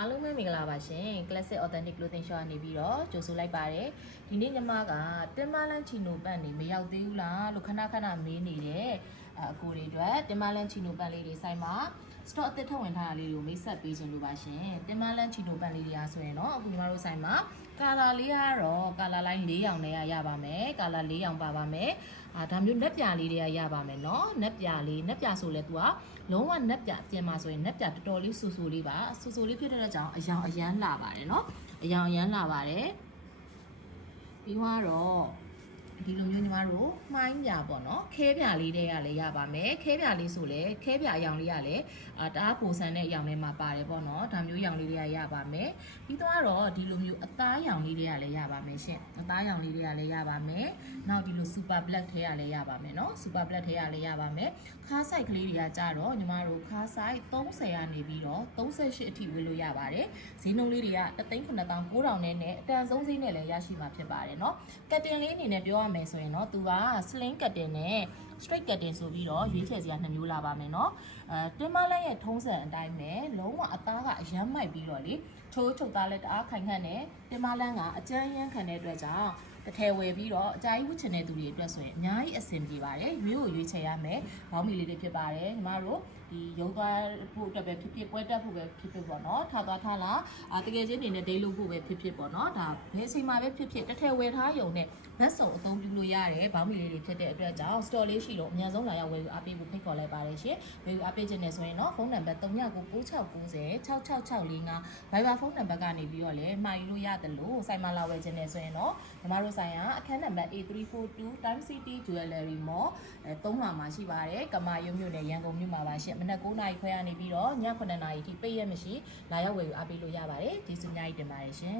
အားလုံးပဲမင်္ဂလာပါရှင် Classic Authentic Clothing Shop ကနေပြီးတော့ကြိုဆိုလိုက်ပါတယ်ဒီနေ့ညီမကတင်မလန်းချီနိုပန့်နေမရောက်သေးဘူးလားလို့ခဏမေးနေတဲ့အကိုတွေအတွက်တင်မလန်းချီနိုပန့်လေးတွေဆိုင်မှာ stock အသစ်ထုတ်ဝင်ထားတာလေးတွေကိုမိတ်ဆက်ပေးခြင်းလို့ပါရှင်တင်မလန်းချီနိုပန့်လေးတွေအားဆိုရင်တော့အခုညီမတို့ဆိုင်မှာကာလာလေးကတော့ကာလာလိုင်း၄ရောင်နဲ့ရပါမယ်ကာလာ၄ရောင်ပါပါမယ်ဒါမျိုးနက်ပြာလေးတွေကရပါမယ်เนาะနက်ပြာဆိုလဲသူကလုံးဝနက်ပြပြင်မှာဆိုရင်နက်ပြတော်တော်လေးဆူဆူလေးပါဆူဆူလေးဖြစ်တဲ့ကြောင့်အယောင်အရမ်းလာပါတယ်เนาะအယောင်အရမ်းလာပါတယ်ပြီးတော့ဒီလိုမျိုးညီမတို့မှိုင်းပြပေါ့နော်ခဲပြလေးတွေကလည်းရပါမယ်ခဲပြလေးဆိုလဲခဲပြအယောင်လေးကလည်းတအားပုံစံတဲ့အယောင်လေးမှာပါတယ်ပေါ့နော်ဒါမျိုးအယောင်လေးတွေကရပါမယ်ပြီးတော့ဒီလိုမျိုးအသားအယောင်လေးတွေကလည်းရပါမယ်ရှင်အသားအယောင်လေးတွေကလည်းရပါမယ်နောက်ဒီလို super black ထဲကလည်းရပါမယ်နော် super black ထဲကလည်းရပါမယ်ခါးဆိုင်ကလေးတွေကကြတော့ညီမတို့ခါးဆိုင်30ကနေပြီးတော့38အထိဝေးလို့ရပါတယ်ဈေးနှုန်းလေးတွေက3,900နဲ့အတန်ဆုံးဈေးနဲ့လည်းရရှိမှာဖြစ်ပါတယ်နော်ကတ်တင်လေးအနေနဲ့ပြောမယ်ဆိုရင်တော့သူက sling cutting နဲ့ straight cutting ဆိုပြီးတော့ရွေးချယ်စရာ2မျိုးလာပါမယ်เนาะတင်မလန်းရဲ့ထုံးစံအတိုင်းပဲလုံးဝအသားကအရမ်းမိုက်ပြီးတော့လေချိုးချုပ်သားလက်တအားခိုင်ခန့်နဲ့တင်မလန်းကအကျန်းရမ်းခံတဲ့အတွက်ကြောင့်တစ်ထည်ဝယ်ပြီးတော့အကြိုက်ဝတ်ချင်တဲ့သူတွေအတွက်ဆိုရင်အများကြီးအဆင်ပြေပါတယ်ရွေးချယ်ရမယ်ဘောင်းမီလေးတွေဖြစ်ပါတယ်ညီမတို့ဒီရုံသွားဖို့အတွက်ပဲဖြစ်ဖြစ်ပွဲတက်ဖို့ပဲဖြစ်ဖြစ်ပေါ့နော်ထားသွားထားလားတကယ်ချင်းနေနဲ့ဒိတ်လို့ဖို့ပဲဖြစ်ဖြစ်ပေါ့နော်ဒါဘယ်အချိန်မှာပဲဖြစ်ဖြစ်တစ်ထည်ဝယ်ထားရုံနဲ့ဘတ်စုံအသုံးပြုလို့ရတယ်ဘောင်းမီလေးတွေဖြစ်တဲ့အတွက်ကြောင့် store လေးရှိတော့အများဆုံးလာရောက်ဝယ်ယူအားပေးဖို့ဖိတ်ခေါ်လိုက်ပါတယ်ရှင်ဝယ်ယူအားပေးခြင်းနဲ့ဆိုရင်တော့ဖုန်းနံပါတ်3996906645 Viber ဖုန်းနံပါတ်ကနေပြီးတော့လည်းမှာယူလို့ရတယ်လို့စိုက်မလာဝယ်ခြင်းနဲ့ဆိုရင်တော့ညီမတို့ဆိုင်ရာအခန်းနံပါတ် A342 Time City Jewelry Mall 3လွှာမှာရှိပါတယ်ကမာရွတ်မြို့နယ်ရန်ကုန်မြို့မှာပါရှင်မနက်9:00နာရီခွဲကနေပြီးတော့ည9:00နာရီထိပိတ်ရက်မရှိလာရောက်ဝယ်ယူအားပေးလို့ရပါတယ်ကျေးဇူးအများကြီးတင်ပါတယ်ရှင်